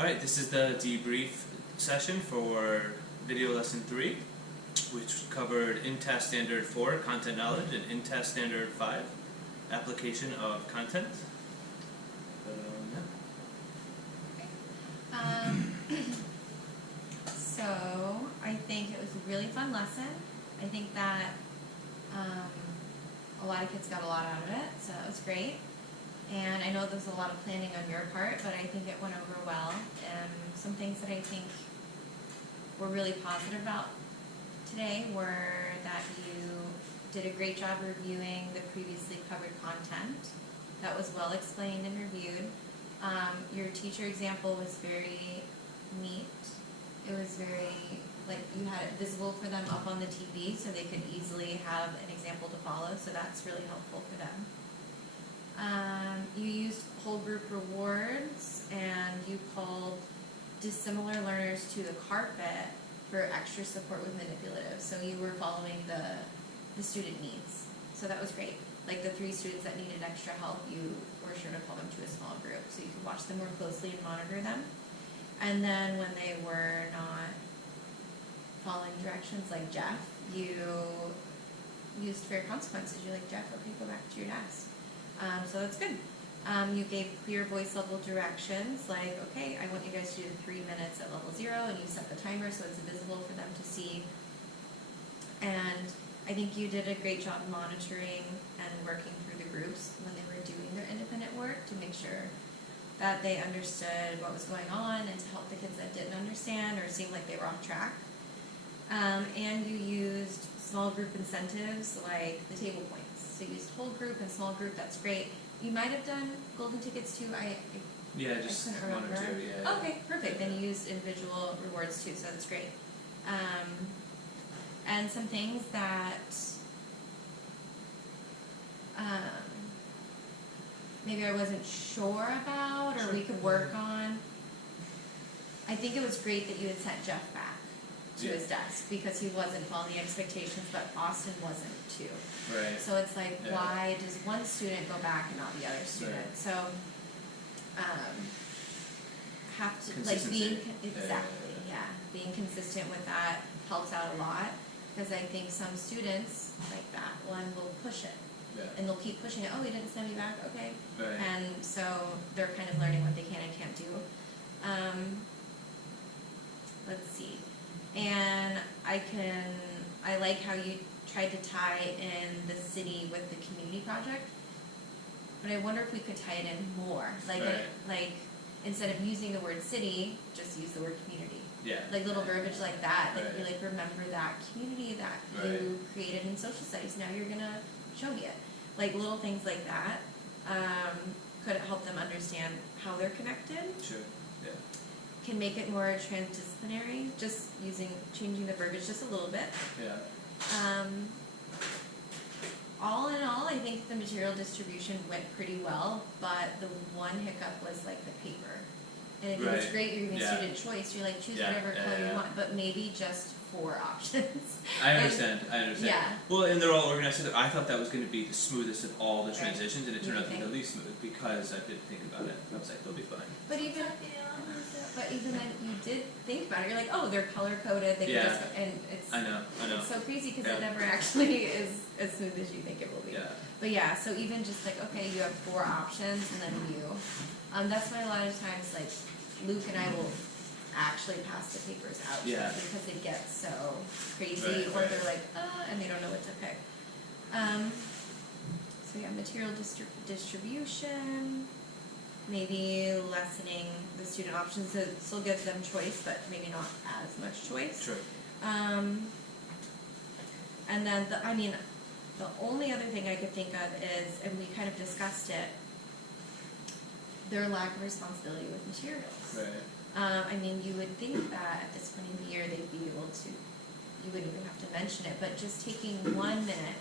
Alright, this is the debrief session for video lesson 3, which covered in-task standard 4, content knowledge, and in-task standard 5, application of content. So, I think it was a really fun lesson. I think that a lot of kids got a lot out of it, so that was great. And I know there's a lot of planning on your part, but I think it went over well. Some things that I think were really positive about today were that you did a great job reviewing the previously covered content. That was well explained and reviewed. Your teacher example was very neat. It was very, you had it visible for them up on the TV so they could easily have an example to follow, so that's really helpful for them. You used whole group rewards, and you called dissimilar learners to the carpet for extra support with manipulative. So you were following the student needs. So that was great. Like the 3 students that needed extra help, you were sure to call them to a small group so you could watch them more closely and monitor them. And then when they were not following directions like Jeff, you used fair consequences. You're like, Jeff, okay, go back to your desk. So that's good. You gave clear voice level directions, like, okay, I want you guys to do 3 minutes at level 0, and you set the timer so it's visible for them to see. And I think you did a great job monitoring and working through the groups when they were doing their independent work to make sure that they understood what was going on and to help the kids that didn't understand or seemed like they were off track. And you used small group incentives like the table points. So you used whole group and small group, that's great. You might have done golden tickets too. Just I couldn't one remember. or 2, yeah. Okay, perfect. Then you used individual rewards too, so that's great. And some things that maybe I wasn't sure about or we could work on. I think it was great that you had sent Jeff back to his desk because he wasn't following the expectations, but Austin wasn't too. Right. So it's like, why does one student go back and not the other student? Right. So have to Consistency. being consistent with that helps out a lot because I think some students like that one will push it. Yeah. And they'll keep pushing it. Oh, he didn't send me back. Okay. Right. And so they're kind of learning what they can and can't do. Let's see. And I like how you tried to tie in the city with the community project. But I wonder if we could tie it in more. Like instead of using the word city, just use the word community. Yeah. Like little verbiage like that. Like Right. you remember that community that you created in social studies. Now you're gonna show me it. Like little things like that could help them understand how they're connected. Sure. Yeah. Can make it more transdisciplinary, just changing the verbiage just a little bit. Yeah. All in all, I think the material distribution went pretty well, but the one hiccup was like the paper. And I think it's great you're giving student choice. You're like, choose whatever color you want, but maybe just 4 options. I understand. Yeah. Well, and they're all organized. I thought that was going to be the smoothest of all the transitions, and it turned out to be the least smooth because I did think about it. I was like, they'll be fine. But even then, you did think about it. You're like, oh, they're color coded. They can just, and it's. I know. It's so crazy because it never actually is as smooth as you think it will be. Yeah. But yeah, so even just like, okay, you have 4 options, and then you. That's why a lot of times, like Luke and I will actually pass the papers out because it gets so crazy, or they're like, and they don't know what to pick. So yeah, material distribution. Maybe lessening the student options, so it still gives them choice, but maybe not as much choice. Sure. And then, the only other thing I could think of is, and we kind of discussed it, their lack of responsibility with materials. Right. You would think that at this point in the year they'd be able to, you wouldn't even have to mention it, but just taking 1 minute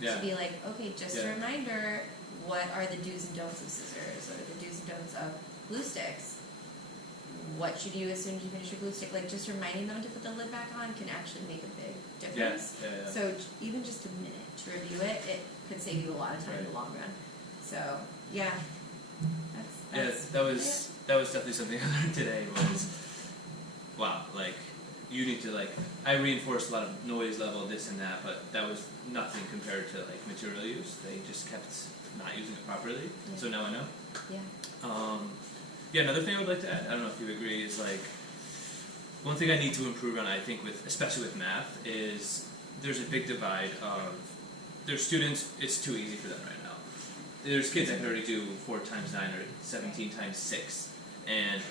to be like, okay, just a reminder, what are the do's and don'ts of scissors? What are the do's and don'ts of glue sticks? What should you do as soon as you finish your glue stick? Like just reminding them to put the lid back on can actually make a big difference. Yeah. So even just a minute to review it, it could save you a lot of time in the long run. So yeah, that's that was that was definitely something I learned today was, wow, like, you need to, like, I reinforced a lot of noise level, this and that, but that was nothing compared to, like, material use. They just kept not using it properly, so now I know. Yeah. Yeah, another thing I would like to add, I don't know if you agree, is, like, one thing I need to improve on, I think, especially with math, is there's a big divide of, there's students, it's too easy for them right now. There's kids that can already do 4 times 9 or 17 times 6, and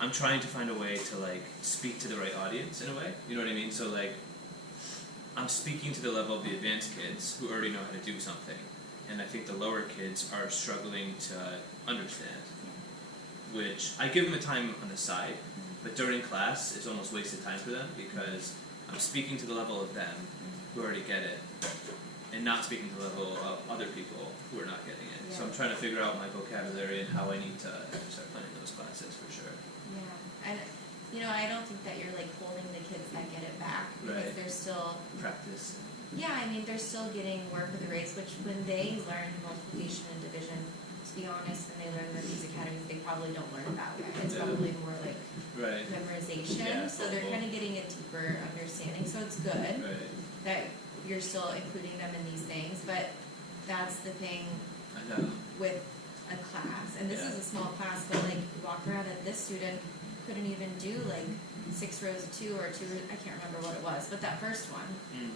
I'm trying to find a way to, like, speak to the right audience in a way, you know what I mean? So, like, I'm speaking to the level of the advanced kids who already know how to do something, and I think the lower kids are struggling to understand, which I give them a time on the side, but during class it's almost wasted time for them because I'm speaking to the level of them who already get it, and not speaking to the level of other people who are not getting it. So I'm trying to figure out my vocabulary and how I need to start planning those classes for sure. Yeah, and I don't think that you're like holding the kids that get it back because they're still practice. Yeah, I mean they're still getting work with the race, which when they learn multiplication and division, to be honest, when they learn the these academies, they probably don't learn it that way. It's probably more like memorization. So they're kind of getting a deeper understanding. So it's good that you're still including them in these things, but that's the thing with a class. And this is a small class, but like you walk around and this student couldn't even do like 6 rows of 2 or 2, I can't remember what it was, but that first one.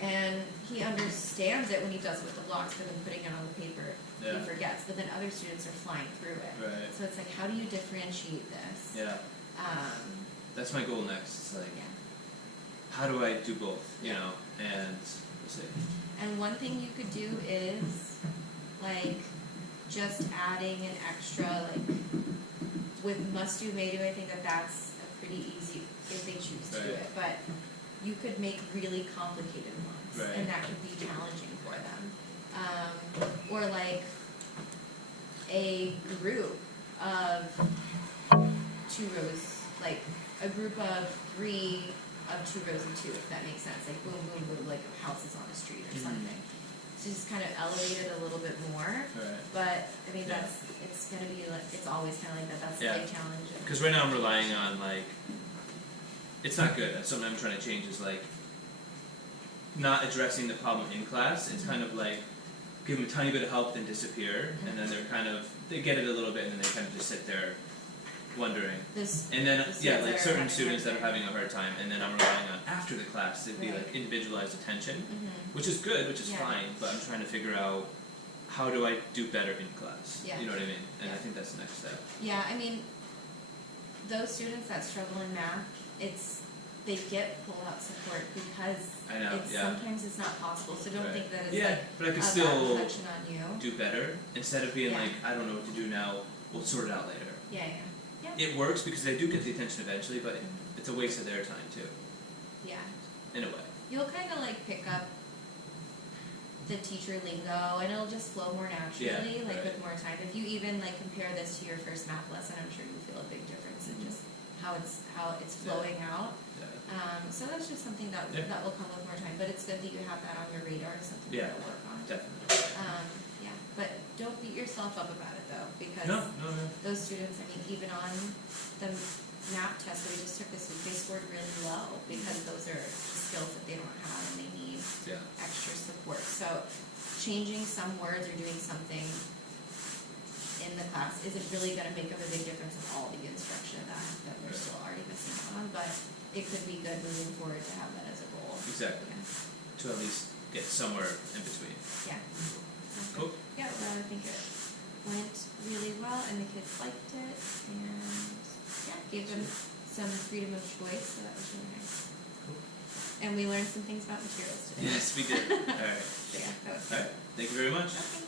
And he understands it when he does it with the blocks, but then putting it on the paper, he forgets. But then other students are flying through it. So it's like, how do you differentiate this? That's my goal next. It's like, how do I do both, you know, and we'll see. And one thing you could do is, like, just adding an extra, like, with must-do, may-do, I think that's a pretty easy, if they choose to do it. But you could make really complicated ones, and that could be challenging for them. Or like a group of 2 rows, like a group of 3 of 2 rows of 2, if that makes sense. Like boom, boom, boom, like houses on a street or something. So just kind of elevate it a little bit more. But I mean, it's gonna be like, it's always kind of like that. That's a big challenge. Because right now I'm relying on like, it's not good. That's something I'm trying to change is like, not addressing the problem in class. It's kind of like, give them a tiny bit of help, then disappear, and then they're kind of, they get it a little bit, and then they kind of just sit there wondering. And then, like certain students that are having a hard time, and then I'm relying on after the class, it'd be like individualized attention, which is good, which is fine, but I'm trying to figure out how do I do better in class, you know what I mean? And I think that's the next step. Yeah, I mean, those students that struggle in math, they get pull-out support because sometimes it's not possible, so don't think that it's like but I could a still bad reflection on you. Do better, instead of being like, I don't know what to do now, we'll sort it out later. It works because they do get the attention eventually, but it's a waste of their time too. In a way. You'll kind of like pick up the teacher lingo, and it'll just flow more naturally, with more time. If you even like compare this to your first math lesson, I'm sure you feel a big difference in just how it's flowing out. So that's just something that will come with more time. But it's good that you have that on your radar, something to work on. Definitely. But don't beat yourself up about it though, because those students, I mean, even on the map test that we just took this week, they scored really low because those are skills that they don't have and they need extra support. So changing some words or doing something in the class isn't really going to make up a big difference in all the instruction that they're still already missing on, but it could be good moving forward to have that as a goal. Exactly. To at least get somewhere in between. Cool. Well, I think it went really well, and the kids liked it, and gave them some freedom of choice, so that was really nice. Cool. And we learned some things about materials today. Yes, we did. All right. That was All right. Thank you very much. Okay.